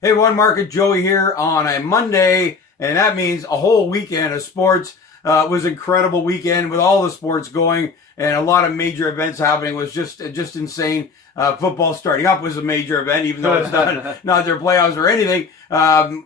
Hey, One Market Joey here on a Monday, and that means a whole weekend of sports. It was an incredible weekend with all the sports going and a lot of major events happening. It was just insane. Football starting up was a major event, even though it's not their playoffs or anything.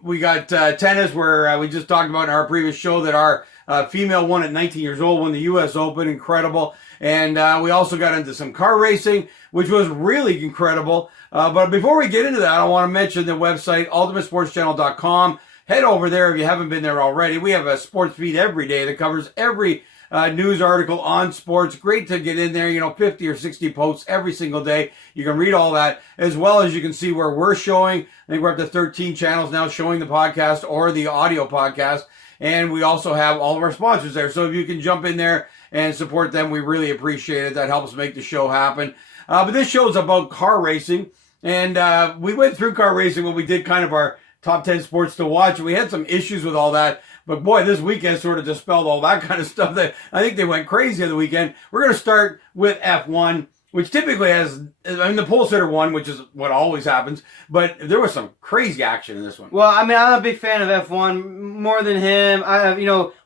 We got tennis, where we just talked about in our previous show that our female won at 19 years old, won the U.S. Open, incredible. And we also got into some car racing, which was really incredible. But before we get into that, I want to mention the website, ultimatesportschannel.com. Head over there if you haven't been there already. We have a sports feed every day that covers every news article on sports. Great to get in there, 50 or 60 posts every single day. You can read all that, as well as you can see where we're showing. I think we're up to 13 channels now showing the podcast or the audio podcast. And we also have all of our sponsors there. So if you can jump in there and support them, we really appreciate it. That helps make the show happen. But this show is about car racing. And we went through car racing when we did kind of our top 10 sports to watch. We had some issues with all that. But boy, this weekend sort of dispelled all that kind of stuff. That I think they went crazy on the weekend. We're going to start with F1, which typically has, the pole sitter won, which is what always happens. But there was some crazy action in this one. Well, I'm a big fan of F1 more than him.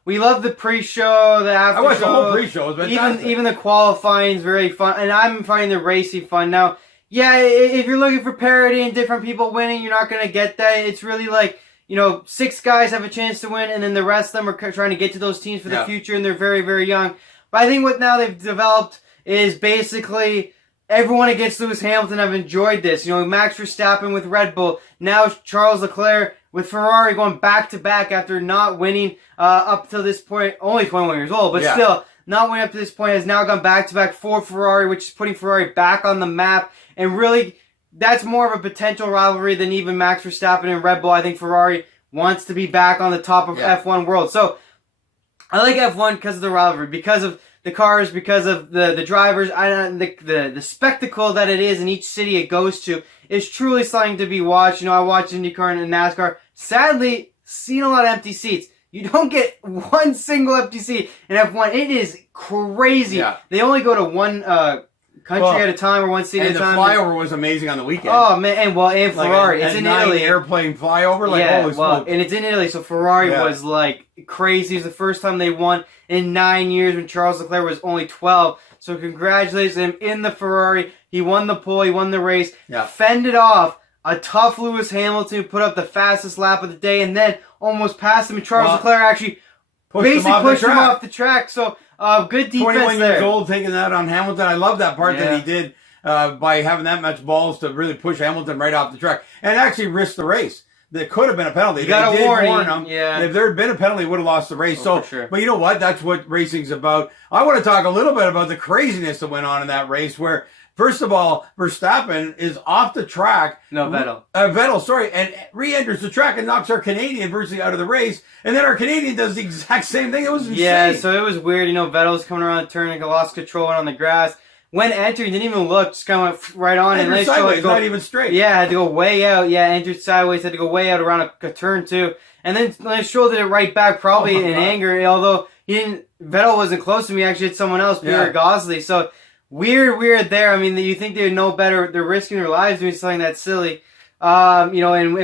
We love the pre-show, the after show. I watched the whole pre-show. It was fantastic. Even the qualifying is very fun. And I'm finding the racing fun. Now, yeah, if you're looking for parity and different people winning, you're not going to get that. It's really like, 6 guys have a chance to win, and then the rest of them are trying to get to those teams for the future, and they're very, very young. But I think what now they've developed is basically everyone against Lewis Hamilton have enjoyed this. Max Verstappen with Red Bull, now Charles Leclerc with Ferrari going back-to-back after not winning up to this point, only 21 years old, but still, not winning up to this point, has now gone back-to-back for Ferrari, which is putting Ferrari back on the map. And really, that's more of a potential rivalry than even Max Verstappen and Red Bull. I think Ferrari wants to be back on the top of F1 world. So, I like F1 because of the rivalry, because of the cars, because of the drivers. The spectacle that it is in each city it goes to is truly something to be watched. I watch IndyCar and NASCAR. Sadly, seen a lot of empty seats. You don't get one single empty seat in F1. It is crazy. Yeah. They only go to one country at a time or one city at a time. And the flyover was amazing on the weekend. Oh, man. And Ferrari. It's in Italy. Airplane flyover. Holy smoke. And it's in Italy, so Ferrari was crazy. It was the first time they won in 9 years when Charles Leclerc was only 12. So congratulations to him in the Ferrari. He won the pole. He won the race. Yeah. Fended off a tough Lewis Hamilton, who put up the fastest lap of the day, and then almost passed him. And Charles Leclerc actually pushed him off the track. So good defense 21 there. years old, taking that on Hamilton. I love that part that he did by having that much balls to really push Hamilton right off the track and actually risk the race. There could have been a penalty. He got a warning. Warn him. Yeah. If there had been a penalty, he would have lost the race. For sure. But you know what? That's what racing's about. I want to talk a little bit about the craziness that went on in that race where, first of all, Verstappen is off the track. No, Vettel. Vettel, sorry, and re-enters the track and knocks our Canadian virtually out of the race. And then our Canadian does the exact same thing. It was insane. Yeah, so it was weird. Vettel's coming around the turn and lost control on the grass. When entering, didn't even look, just kind of went right on. And sideways, not even straight. Yeah, had to go way out. Yeah, entered sideways, had to go way out around a turn too. And then Stroll did it right back, probably in anger. Although Vettel wasn't close to me. Actually, hit someone else, Pierre Gasly. So weird there. I mean, you think they would know better. They're risking their lives doing something that silly. And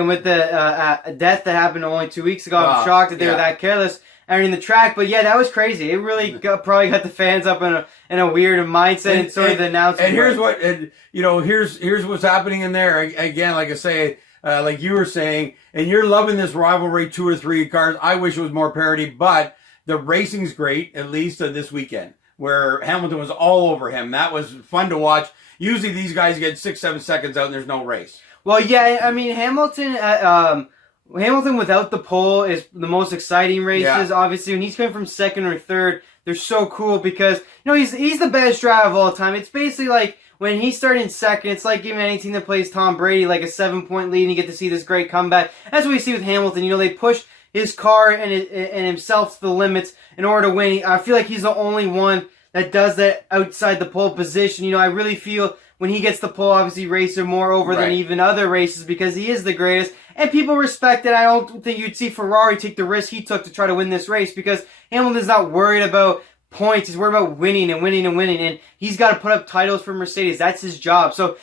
with the death that happened only 2 weeks ago, I'm shocked that they were that careless entering the track. But yeah, that was crazy. It really probably got the fans up in a weird mindset and sort of the announcement. And here's what's happening in there. Again, like I say, like you were saying, and you're loving this rivalry, 2 or 3 cars. I wish it was more parity, but the racing's great, at least this weekend, where Hamilton was all over him. That was fun to watch. Usually these guys get 6-7 seconds out and there's no race. Well, yeah, I mean, Hamilton without the pole is the most exciting races. Yeah. Obviously, when he's coming from second or third, they're so cool because he's the best driver of all time. It's basically like when he started in second, it's like giving any team that plays Tom Brady like a 7-point lead and you get to see this great comeback. That's what we see with Hamilton. They push his car and himself to the limits in order to win. I feel like he's the only one that does that outside the pole position. I really feel when he gets the pole, obviously racer more over than even other races because he is the greatest. And people respect it. I don't think you'd see Ferrari take the risk he took to try to win this race because Hamilton's not worried about points. He's worried about winning and winning and winning. And he's got to put up titles for Mercedes. That's his job. So,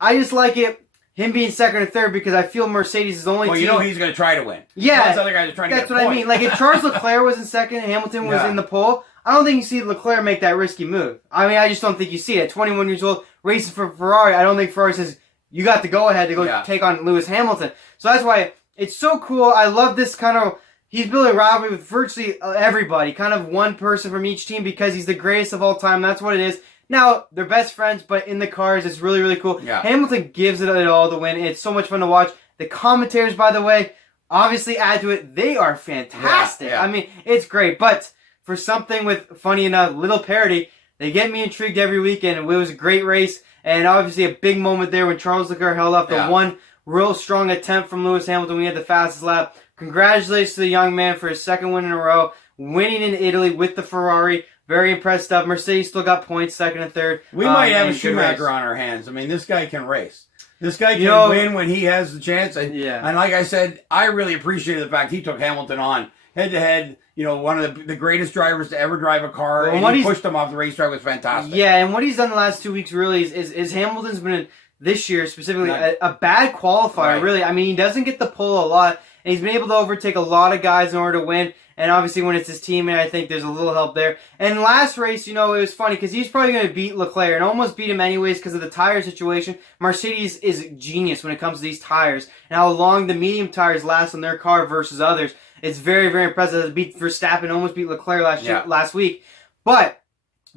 I just like it. him being second or third because I feel Mercedes is the only team. Well, he's going to try to win. Yeah. Those other guys are trying to get That's what I mean. Like, if Charles Leclerc was in second and Hamilton was in the pole, I don't think you see Leclerc make that risky move. I mean, I just don't think you see it. 21 years old, racing for Ferrari, I don't think Ferrari says, you got the go-ahead to go take on Lewis Hamilton. So that's why it's so cool. I love this kind of... He's building a rivalry with virtually everybody. Kind of one person from each team because he's the greatest of all time. That's what it is. Now, they're best friends, but in the cars, it's really, really cool. Yeah. Hamilton gives it all to win. It's so much fun to watch. The commentators, by the way, obviously add to it. They are fantastic. Yeah. I mean, it's great. But for something with, funny enough, little parody, they get me intrigued every weekend. It was a great race. And obviously a big moment there when Charles Leclerc held up the one real strong attempt from Lewis Hamilton when he had the fastest lap. Congratulations to the young man for his second win in a row. Winning in Italy with the Ferrari. Very impressed stuff. Mercedes still got points, second and third. We might have a Schumacher on our hands. I mean, this guy can race. This guy can win when he has the chance. And like I said, I really appreciated the fact he took Hamilton on head-to-head. One of the greatest drivers to ever drive a car. And he pushed him off the racetrack was fantastic. Yeah, and what he's done the last 2 weeks really is Hamilton's been, this year specifically, a bad qualifier, really. I mean, he doesn't get the pole a lot. And he's been able to overtake a lot of guys in order to win. And obviously when it's his teammate, I think there's a little help there. And last race, it was funny because he's probably going to beat Leclerc and almost beat him anyways because of the tire situation. Mercedes is genius when it comes to these tires and how long the medium tires last on their car versus others. It's very, very impressive. It beat Verstappen, almost beat Leclerc last week. But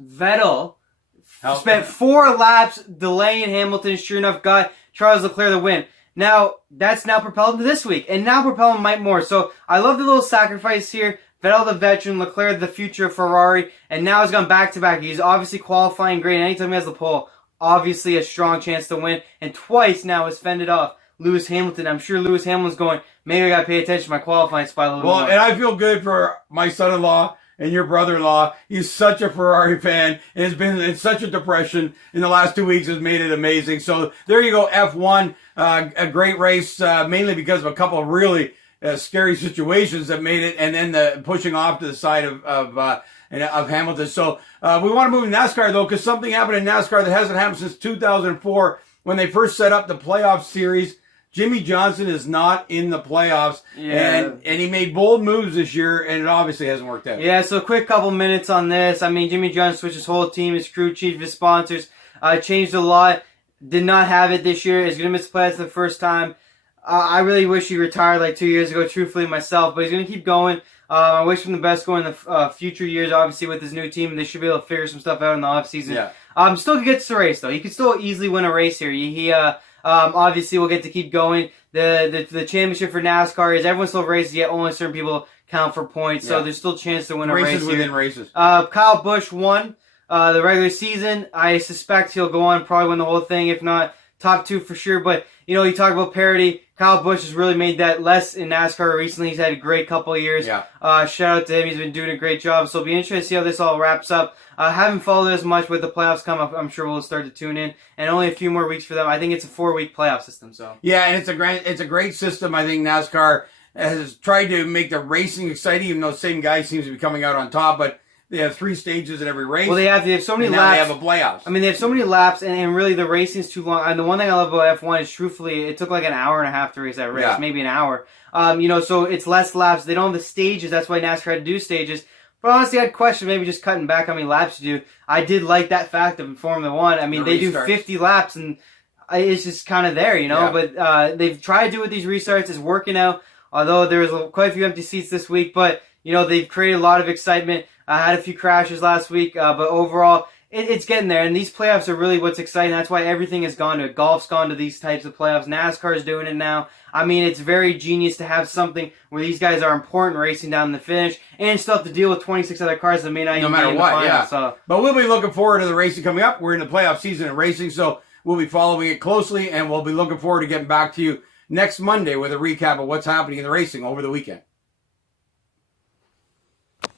Vettel spent 4 laps delaying Hamilton. Sure enough, got Charles Leclerc the win. Now, that's now propelled to this week, and now propel him might more. So, I love the little sacrifice here. Vettel the veteran, Leclerc the future of Ferrari, and now he's gone back-to-back. He's obviously qualifying great. Anytime he has the pole, obviously a strong chance to win. And twice now has fended off Lewis Hamilton. I'm sure Lewis Hamilton's going, maybe I got to pay attention to my qualifying spot a little more. Well, and I feel good for my son-in-law and your brother-in-law. He's such a Ferrari fan and has been in such a depression in the last 2 weeks. Has made it amazing. So there you go, F1, a great race, mainly because of a couple of really scary situations that made it, and then the pushing off to the side of Hamilton. So we want to move to NASCAR though, because something happened in NASCAR that hasn't happened since 2004 when they first set up the playoff series. Jimmie Johnson is not in the playoffs, and he made bold moves this year, and it obviously hasn't worked out. Yeah, so quick couple minutes on this. I mean, Jimmie Johnson switched his whole team, his crew chief, his sponsors, changed a lot. Did not have it this year. Is going to miss playoffs the first time. I really wish he retired like 2 years ago, truthfully myself, but he's going to keep going. I wish him the best going in the future years, obviously, with his new team. They should be able to figure some stuff out in the offseason. Yeah. Still gets the race, though. He could still easily win a race here. He obviously will get to keep going. The championship for NASCAR is everyone still races, yet only certain people count for points, so there's still a chance to win a race Races within races. Kyle Busch won the regular season. I suspect he'll go on, probably win the whole thing, if not top 2 for sure. But, you talk about parity. Kyle Busch has really made that less in NASCAR recently. He's had a great couple of years. Yeah. Shout out to him. He's been doing a great job. So it'll be interesting to see how this all wraps up. Haven't followed as much with the playoffs come up. I'm sure we'll start to tune in. And only a few more weeks for them. I think it's a 4-week playoff system. So yeah, and it's a great system. I think NASCAR has tried to make the racing exciting, even though the same guy seems to be coming out on top. But they have 3 stages in every race. Well, they have so many laps. Now they have a playoffs. I mean, they have so many laps, and really the racing is too long. And the one thing I love about F1 is, truthfully, it took like an hour and a half to race that race, maybe an hour. So it's less laps. They don't have the stages. That's why NASCAR had to do stages. But honestly, I'd question maybe just cutting back how many laps you do. I did like that fact of Formula One. I mean, they do 50 laps, and it's just kind of there, But they've tried to do it with these restarts. It's working out, although there's quite a few empty seats this week. But, they've created a lot of excitement. I had a few crashes last week, but overall, it's getting there. And these playoffs are really what's exciting. That's why everything has gone to it. Golf's gone to these types of playoffs. NASCAR is doing it now. I mean, it's very genius to have something where these guys are important racing down the finish and still have to deal with 26 other cars that may not even be in the final. So. But we'll be looking forward to the racing coming up. We're in the playoff season of racing, so we'll be following it closely, and we'll be looking forward to getting back to you next Monday with a recap of what's happening in the racing over the weekend.